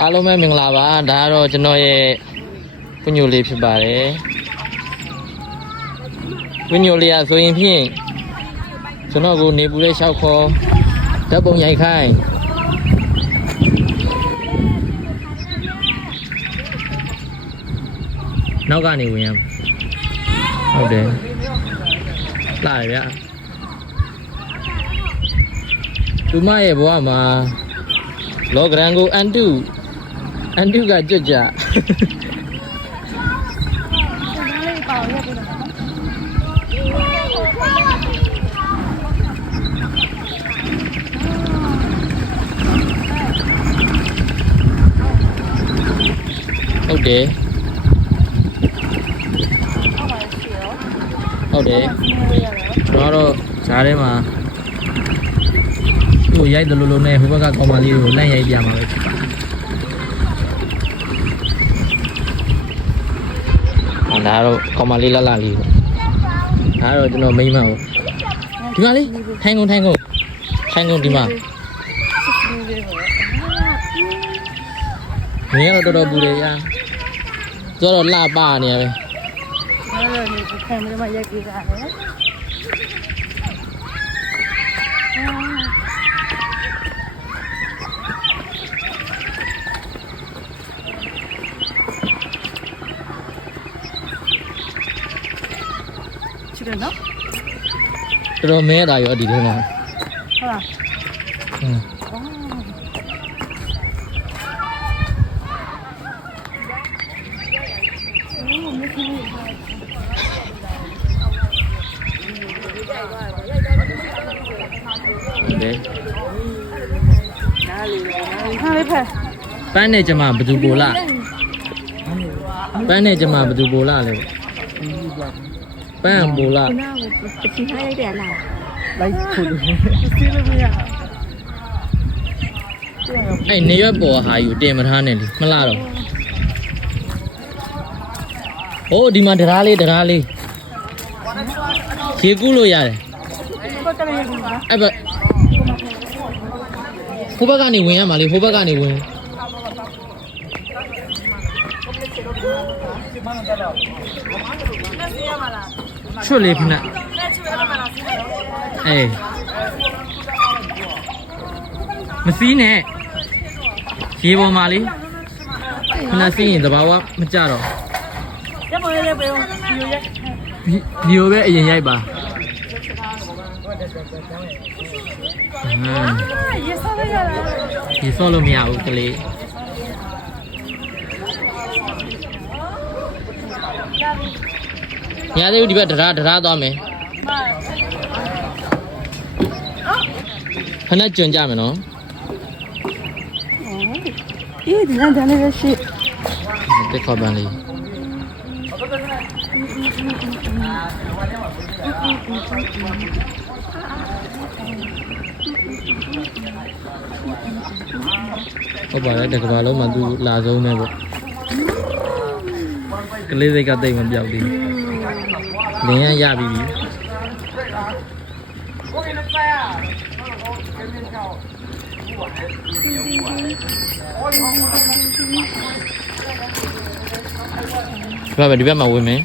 အားလုံးပဲမင်္ဂလာပါဒါကတော့ကျွန်တော်ရဲ့ပညိုလေးဖြစ်ပါတယ်ပညိုလေးဆိုရင်ဖြင့်ကျွန်တော်ကိုနေပူတဲ့လျှောက်ခေါ်ဓာတ်ပုံရိုက်ခိုင်းနောက်ကနေဝင်ရဟုတ်တယ်လာရဗျာသူမရဲ့ဘဝမှာလောကရန်ကိုအန်တုကကြွကြဟုတ်တယ်ဟုတ်တယ်ကျွန်တော်တို့ဈားထဲမှာသူ့ရိုက်တယ်လို့နဲ့ဟိုဘက်ကကောင်မလေးကိုလန့်ရိုက်ပြမှာပဲဖြစ်ပါတယ်ဒါတော့ကောင်မလေးလှလှလေးဒါတော့ကျွန်တော်မိမ့်မဟုတ်ဒီမှာလေးထိုင်ကုန်ဒီမှာမင်းကတော့တော်ပူတယ်ရာဆိုတော့လှပနေရပဲအဲ့ဒါကိုခံမရိုက်ကြည့်တာလေချစ်တယ်နော်တော်မဲတာရောဒီထဲမှာဟုတ်လားပန်းနဲ့ကျမဘယ်သူပိုလာပန်းနဲ့ကျမဘယ်သူပိုလာလဲပန်းပိုလာနာကိုပချီထားရိုက်တယ်လားလိုက်ခုလို့စီးလို့မရအဲ့နေရွက်ပေါ်ဟာယူတင်မထားနဲ့လေမလားတော့ဟိုဒီမှာတရားလေးရေကူးလို့ရတယ်အဲ့ဘက်ဟိုဘက်ကနေဝင်ရမှာလေဟိုဘက်ကနေဝင်ချွတ်လေခဏအေးမစီးနဲ့ရေပေါ်မှာလေခဏစီးရင်သဘာဝမကြတော့ရပေါ်လေးပဲဗီဒီယိုပဲအရင်ရိုက်ပါရေဆောက်လိုက်ရတာရေဆောက်လို့မရဘူးကလေးညသေးဘူးဒီဘက်တရားသွားမယ်ခဏကြွကြမယ်နော်အေးဒီလမ်းလေးပဲရှိတက်ခေါ်ပန်းလေးဟုတ်ပါလေတကဘာလုံးမှာသူလာဆုံးနေပေါ့ကလေးစိတ်ကတိတ်မပြောက်သေးလင်းရပြီဒီဘက်မှာဝင်မယ်